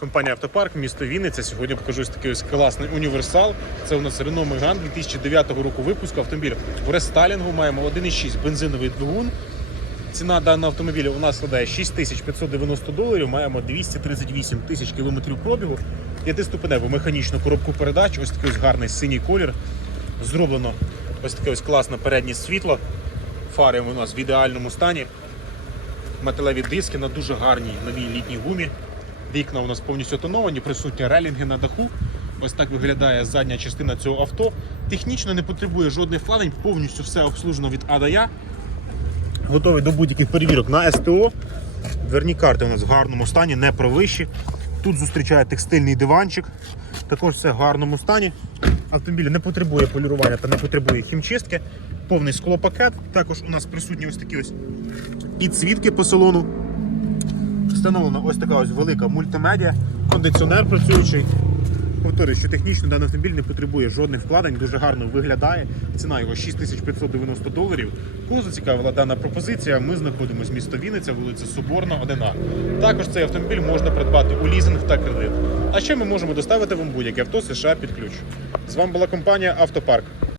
Компанія Автопарк, місто Вінниця. Сьогодні покажу ось такий ось класний універсал. Це у нас Renault Megane 2009 року випуску. Автомобіль в рестайлінгу. Маємо 1,6 бензиновий двигун. Ціна даного автомобіля у нас складає 6590 доларів. Маємо 238 тисяч кілометрів пробігу. П'ятиступеневу механічну коробку передач. Ось такий ось гарний синій колір. Зроблено ось таке ось класне переднє світло. Фари у нас в ідеальному стані. Металеві диски на дуже гарній новій літній гумі. Вікна у нас повністю тоновані, присутні релінги на даху. Ось так виглядає задня частина цього авто. Технічно не потребує жодних вкладень, повністю все обслужено від А до Я. Готовий до будь-яких перевірок на СТО. Дверні карти у нас в гарному стані, не провищі. Тут зустрічає текстильний диванчик. Також все в гарному стані. Автомобіль не потребує полірування та не потребує хімчистки. Повний склопакет. Також у нас присутні ось такі ось підсвітки по салону. Встановлена ось така ось велика мультимедіа, кондиціонер працюючий. Повторюю, що технічно даний автомобіль не потребує жодних вкладень, дуже гарно виглядає. Ціна його 6590 доларів. Кого зацікавила дана пропозиція, ми знаходимося місто Вінниця, вулиця Соборна, 1А. Також цей автомобіль можна придбати у лізинг та кредит. А ще ми можемо доставити вам будь-яке авто США під ключ. З вами була компанія Автопарк.